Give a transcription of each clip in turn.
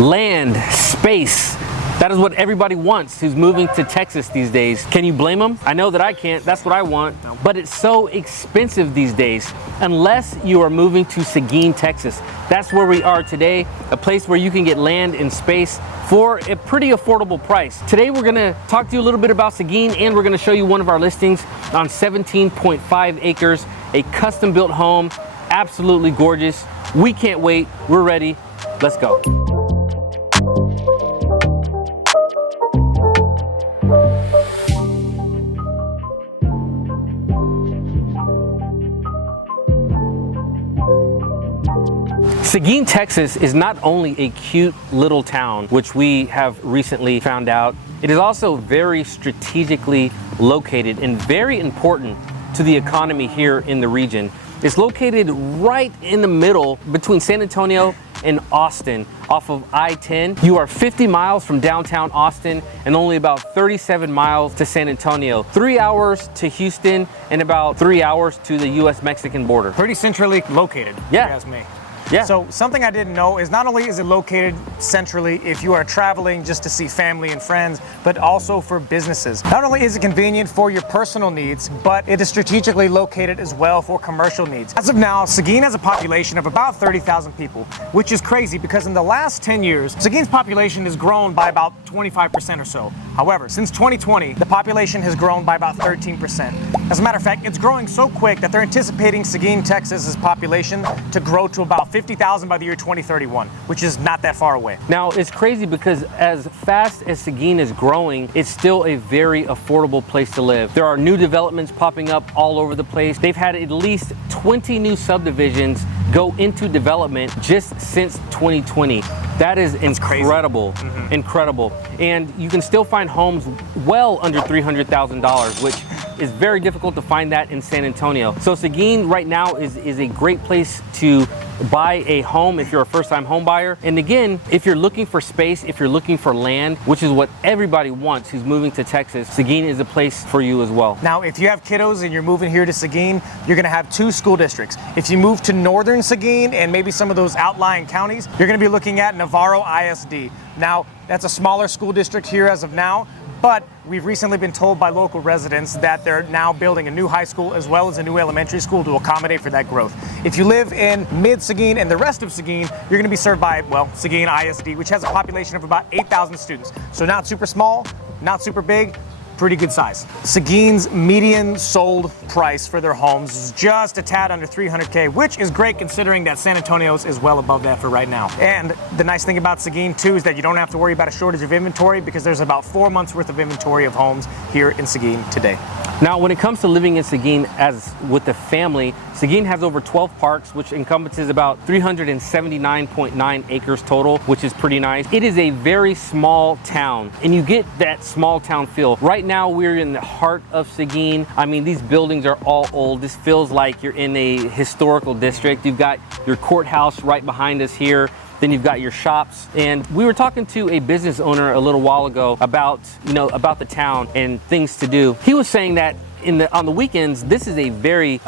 Land, space. That is what everybody wants who's moving to Texas these days. Can you blame them? I know that I can't. That's what I want. But it's so expensive these days, unless you are moving to Seguin, Texas. That's where we are today, a place where you can get land and space for a pretty affordable price. Today we're gonna talk to you a little bit about Seguin, and we're gonna show you one of our listings on 17.5 acres, a custom built home, absolutely gorgeous. We can't wait, we're ready, let's go. Seguin, Texas is not only a cute little town, which we have recently found out, it is also very strategically located and very important to the economy here in the region. It's located right in the middle between San Antonio and Austin off of I-10. You are 50 miles from downtown Austin and only about 37 miles to San Antonio. 3 hours to Houston and about 3 hours to the US-Mexican border. Pretty centrally located, yeah. If you ask me. Yeah. So something I didn't know is not only is it located centrally if you are traveling just to see family and friends, but also for businesses. Not only is it convenient for your personal needs, but it is strategically located as well for commercial needs. As of now, Seguin has a population of about 30,000 people, which is crazy because in the last 10 years, Seguin's population has grown by about 25% or so. However, since 2020, the population has grown by about 13%. As a matter of fact, it's growing so quick that they're anticipating Seguin, Texas's population to grow to about 50,000 by the year 2031, which is not that far away. Now, it's crazy because as fast as Seguin is growing, it's still a very affordable place to live. There are new developments popping up all over the place. They've had at least 20 new subdivisions go into development just since 2020. That is incredible, incredible. And you can still find homes well under $300,000, which is very difficult to find that in San Antonio. So Seguin right now is a great place to buy a home if you're a first-time home buyer. And again, if you're looking for space, if you're looking for land, which is what everybody wants who's moving to Texas, Seguin is a place for you as well. Now, if you have kiddos and you're moving here to Seguin, you're gonna have 2 school districts. If you move to northern Seguin and maybe some of those outlying counties, you're gonna be looking at Navarro ISD. Now, that's a smaller school district here as of now, but we've recently been told by local residents that they're now building a new high school as well as a new elementary school to accommodate for that growth. If you live in mid-Seguin and the rest of Seguin, you're going to be served by, well, Seguin ISD, which has a population of about 8,000 students. So not super small, not super big, pretty good size. Seguin's median sold price for their homes is just a tad under $300K, which is great considering that San Antonio's is well above that for right now. And the nice thing about Seguin too is that you don't have to worry about a shortage of inventory because there's about 4 months worth of inventory of homes here in Seguin today. Now, when it comes to living in Seguin as with the family, Seguin has over 12 parks, which encompasses about 379.9 acres total, which is pretty nice. It is a very small town, and you get that small town feel. Right now, we're in the heart of Seguin. I mean, these buildings are all old. This feels like you're in a historical district. You've got your courthouse right behind us here. Then you've got your shops. And we were talking to a business owner a little while ago about, about the town and things to do. He was saying that on the weekends, this is a very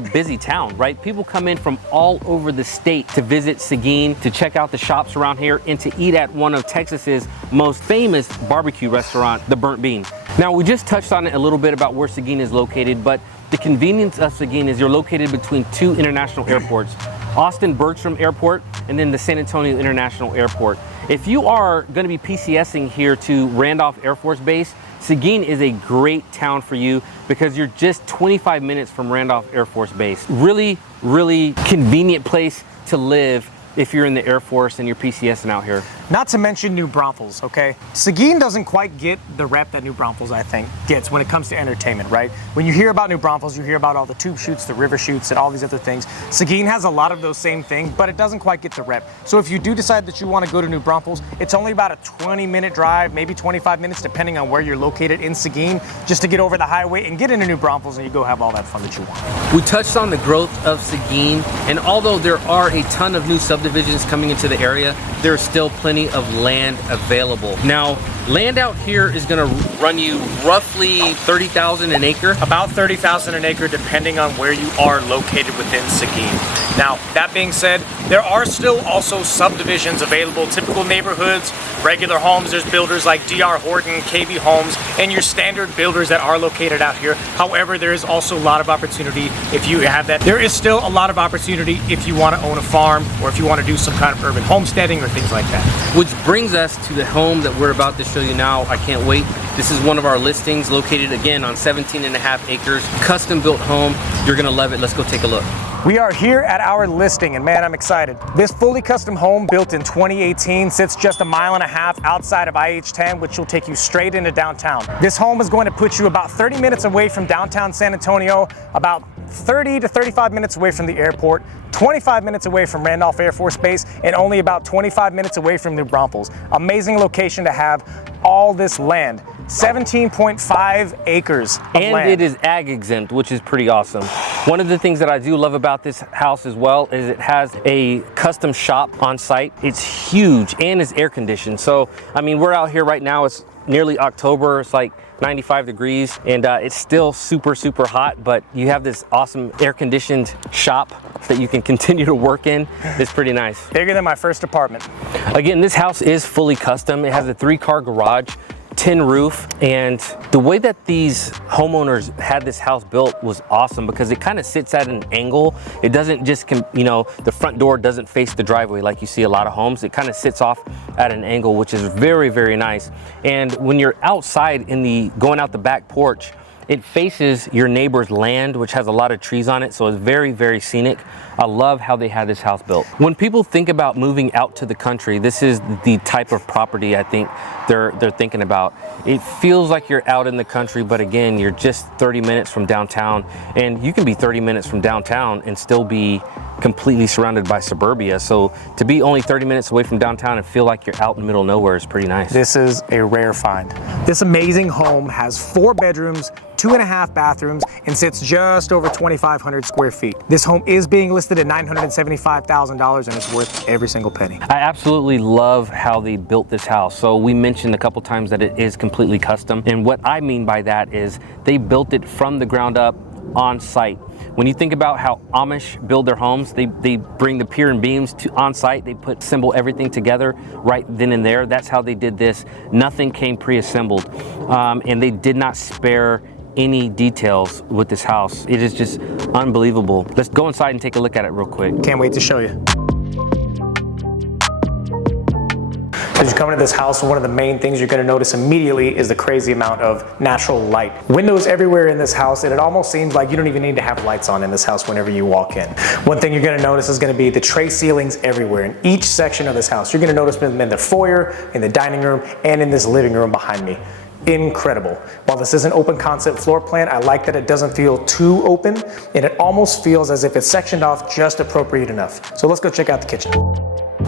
busy town, right? People come in from all over the state to visit Seguin, to check out the shops around here, and to eat at one of Texas's most famous barbecue restaurant, the Burnt Bean. Now, we just touched on it a little bit about where Seguin is located, but the convenience of Seguin is you're located between 2 international airports, Austin Bergstrom Airport and then the San Antonio International Airport. If you are going to be PCSing here to Randolph Air Force Base, Seguin is a great town for you because you're just 25 minutes from Randolph Air Force Base. Really, really convenient place to live if you're in the Air Force and you're PCSing out here. Not to mention New Braunfels, okay? Seguin doesn't quite get the rep that New Braunfels, I think, gets when it comes to entertainment, right? When you hear about New Braunfels, you hear about all the tube shoots, the river shoots, and all these other things. Seguin has a lot of those same things, but it doesn't quite get the rep. So if you do decide that you want to go to New Braunfels, it's only about a 20-minute drive, maybe 25 minutes, depending on where you're located in Seguin, just to get over the highway and get into New Braunfels and you go have all that fun that you want. We touched on the growth of Seguin, and although there are a ton of new subdivisions coming into the area, there's still plenty of land available. Now, land out here is gonna run you roughly 30,000 an acre. About 30,000 an acre depending on where you are located within Seguin. Now, that being said, there are still also subdivisions available, typical neighborhoods, regular homes. There's builders like DR Horton, KB Homes, and your standard builders that are located out here. However, there is also a lot of opportunity if you have that. There is still a lot of opportunity if you want to own a farm or if you want to do some kind of urban homesteading or things like that. Which brings us to the home that we're about to show you now. I can't wait. This is one of our listings located again on 17.5 acres, custom built home. You're gonna love it. Let's go take a look. We are here at our listing and man, I'm excited. This fully custom home built in 2018 sits just a mile and a half outside of IH-10, which will take you straight into downtown. This home is going to put you about 30 minutes away from downtown San Antonio, about 30 to 35 minutes away from the airport, 25 minutes away from Randolph Air Force Base, and only about 25 minutes away from New Braunfels. Amazing location to have all this land. 17.5 acres of land. And it is ag exempt, which is pretty awesome. One of the things that I do love about this house as well is it has a custom shop on site. It's huge and it's air conditioned. So, I mean, we're out here right now. It's nearly October. It's like 95 degrees and it's still super, super hot, but you have this awesome air conditioned shop that you can continue to work in. It's pretty nice. Bigger than my first apartment. Again, this house is fully custom. It has a 3-car garage, tin roof, and the way that these homeowners had this house built was awesome because it kind of sits at an angle. It doesn't just, you know, the front door doesn't face the driveway like you see a lot of homes. It kind of sits off at an angle, which is very, very nice. And when you're outside in the, going out the back porch, it faces your neighbor's land, which has a lot of trees on it, so it's very, very scenic. I love how they had this house built. When people think about moving out to the country, this is the type of property I think they're thinking about. It feels like you're out in the country, but again, you're just 30 minutes from downtown, and you can be 30 minutes from downtown and still be completely surrounded by suburbia. So to be only 30 minutes away from downtown and feel like you're out in the middle of nowhere is pretty nice. This is a rare find. This amazing home has 4 bedrooms, 2.5 bathrooms, and sits just over 2,500 square feet. This home is being listed at $975,000 and it's worth every single penny. I absolutely love how they built this house. So we mentioned a couple times that it is completely custom. And what I mean by that is they built it from the ground up on site. When you think about how Amish build their homes, they bring the pier and beams to on site, they assemble everything together right then and there. That's how they did this. Nothing came pre-assembled. And they did not spare any details with this house. It is just unbelievable. Let's go inside and take a look at it real quick. Can't wait to show you. As you come into this house, one of the main things you're going to notice immediately is the crazy amount of natural light. Windows everywhere in this house, and it almost seems like you don't even need to have lights on in this house whenever you walk in. One thing you're going to notice is going to be the tray ceilings everywhere in each section of this house. You're going to notice them in the foyer, in the dining room, and in this living room behind me. Incredible. While this is an open concept floor plan, I like that it doesn't feel too open, and it almost feels as if it's sectioned off just appropriate enough. So let's go check out the kitchen.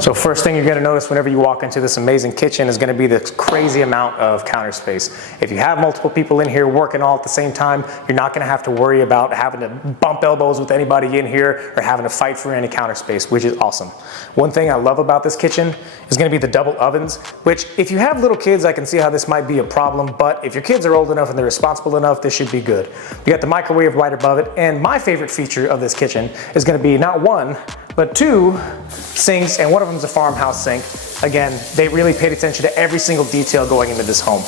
So first thing you're going to notice whenever you walk into this amazing kitchen is going to be this crazy amount of counter space. If you have multiple people in here working all at the same time, you're not going to have to worry about having to bump elbows with anybody in here or having to fight for any counter space, which is awesome. One thing I love about this kitchen is going to be the double ovens, which if you have little kids, I can see how this might be a problem, but if your kids are old enough and they're responsible enough, this should be good. You got the microwave right above it, and my favorite feature of this kitchen is going to be not one, but 2 sinks, and one of them is a farmhouse sink. Again, they really paid attention to every single detail going into this home.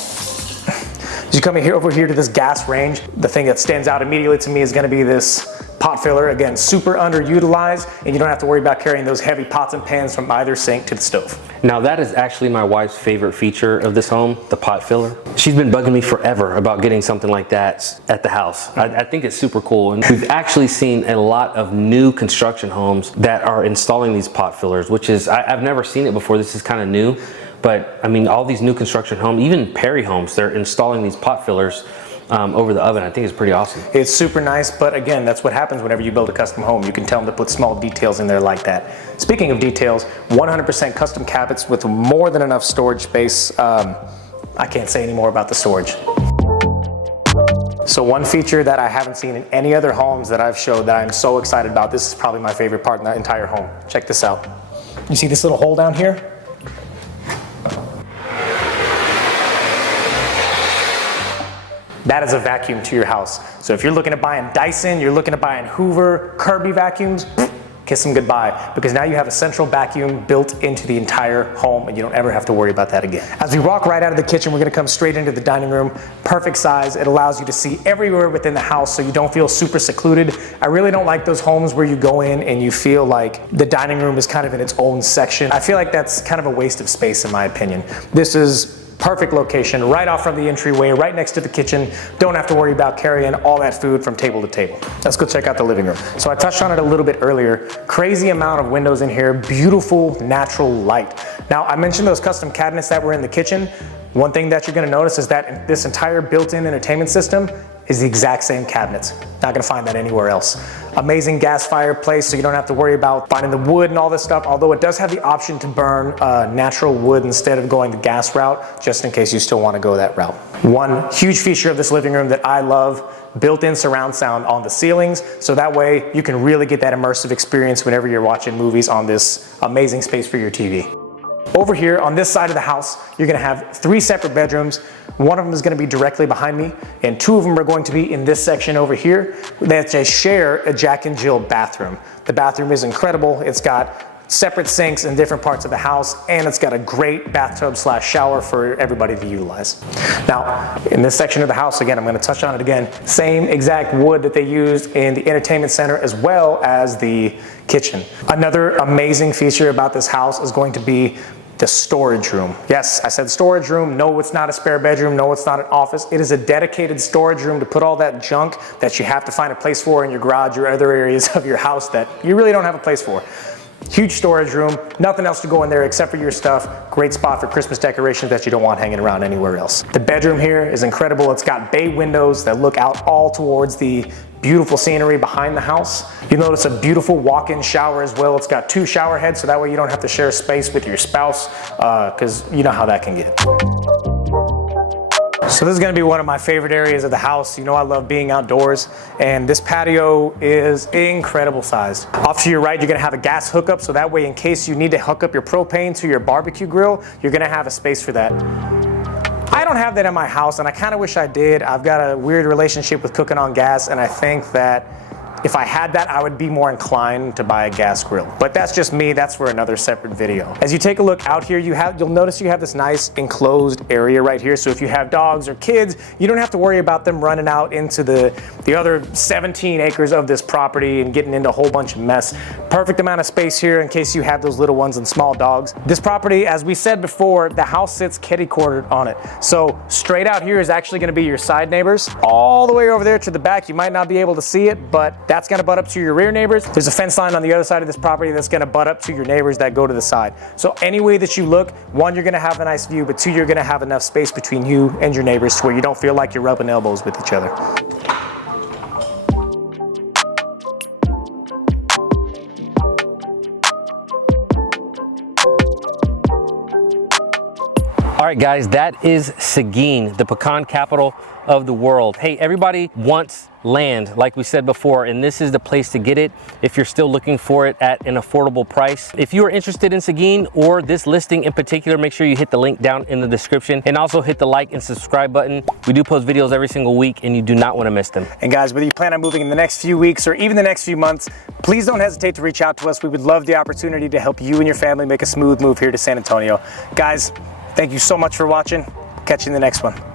As you come over here to this gas range, the thing that stands out immediately to me is going to be this pot filler. Again, super underutilized, and you don't have to worry about carrying those heavy pots and pans from either sink to the stove. Now that is actually my wife's favorite feature of this home, the pot filler. She's been bugging me forever about getting something like that at the house. I think it's super cool, and we've actually seen a lot of new construction homes that are installing these pot fillers, which is, I've never seen it before. This is kind of new, but I mean, all these new construction homes, even Perry homes, they're installing these pot fillers over the oven. I think it's pretty awesome. It's super nice, but again, that's what happens whenever you build a custom home. You can tell them to put small details in there like that. Speaking of details, 100% custom cabinets with more than enough storage space. I can't say any more about the storage. So one feature that I haven't seen in any other homes that I've showed that I'm so excited about, this is probably my favorite part in the entire home. Check this out. You see this little hole down here? That is a vacuum to your house. So if you're looking at buying Dyson, you're looking at buying Hoover, Kirby vacuums, kiss them goodbye, because now you have a central vacuum built into the entire home and you don't ever have to worry about that again. As we walk right out of the kitchen, we're gonna come straight into the dining room. Perfect size. It allows you to see everywhere within the house so you don't feel super secluded. I really don't like those homes where you go in and you feel like the dining room is kind of in its own section. I feel like that's kind of a waste of space in my opinion. This is perfect location, right off from the entryway, right next to the kitchen. Don't have to worry about carrying all that food from table to table. Let's go check out the living room. So I touched on it a little bit earlier. Crazy amount of windows in here, beautiful natural light. Now I mentioned those custom cabinets that were in the kitchen. One thing that you're gonna notice is that this entire built-in entertainment system is the exact same cabinets. Not gonna find that anywhere else. Amazing gas fireplace, so you don't have to worry about finding the wood and all this stuff, although it does have the option to burn natural wood instead of going the gas route, just in case you still wanna go that route. One huge feature of this living room that I love, built-in surround sound on the ceilings, so that way you can really get that immersive experience whenever you're watching movies on this amazing space for your TV. Over here on this side of the house, you're gonna have 3 separate bedrooms. One of them is gonna be directly behind me, and 2 of them are going to be in this section over here that they share a Jack and Jill bathroom. The bathroom is incredible. It's got separate sinks in different parts of the house, and it's got a great bathtub / shower for everybody to utilize. Now, in this section of the house, again, I'm gonna touch on it again, same exact wood that they used in the entertainment center as well as the kitchen. Another amazing feature about this house is going to be the storage room. Yes, I said storage room. No, it's not a spare bedroom. No, it's not an office. It is a dedicated storage room to put all that junk that you have to find a place for in your garage or other areas of your house that you really don't have a place for. Huge storage room, nothing else to go in there except for your stuff. Great spot for Christmas decorations that you don't want hanging around anywhere else. The bedroom here is incredible. It's got bay windows that look out all towards the beautiful scenery behind the house. You'll notice a beautiful walk-in shower as well. It's got 2 shower heads, so that way you don't have to share space with your spouse, because you know how that can get. So this is gonna be one of my favorite areas of the house. You know I love being outdoors, and this patio is incredible sized. Off to your right, you're gonna have a gas hookup, so that way in case you need to hook up your propane to your barbecue grill, you're gonna have a space for that. I don't have that in my house, and I kind of wish I did. I've got a weird relationship with cooking on gas, and I think that if I had that, I would be more inclined to buy a gas grill. But that's just me, that's for another separate video. As you take a look out here, you'll notice you have this nice enclosed area right here. So if you have dogs or kids, you don't have to worry about them running out into the other 17 acres of this property and getting into a whole bunch of mess. Perfect amount of space here in case you have those little ones and small dogs. This property, as we said before, the house sits kitty-cornered on it. So straight out here is actually gonna be your side neighbors. All the way over there to the back, you might not be able to see it, but that's gonna butt up to your rear neighbors. There's a fence line on the other side of this property that's gonna butt up to your neighbors that go to the side. So any way that you look, 1, you're gonna have a nice view, but 2, you're gonna have enough space between you and your neighbors to where you don't feel like you're rubbing elbows with each other. All right, guys, that is Seguin, the pecan capital of the world. Hey, everybody wants land, like we said before, and this is the place to get it if you're still looking for it at an affordable price. If you are interested in Seguin or this listing in particular, make sure you hit the link down in the description and also hit the like and subscribe button. We do post videos every single week and you do not want to miss them. And guys, whether you plan on moving in the next few weeks or even the next few months, please don't hesitate to reach out to us. We would love the opportunity to help you and your family make a smooth move here to San Antonio. Guys, thank you so much for watching. Catch you in the next one.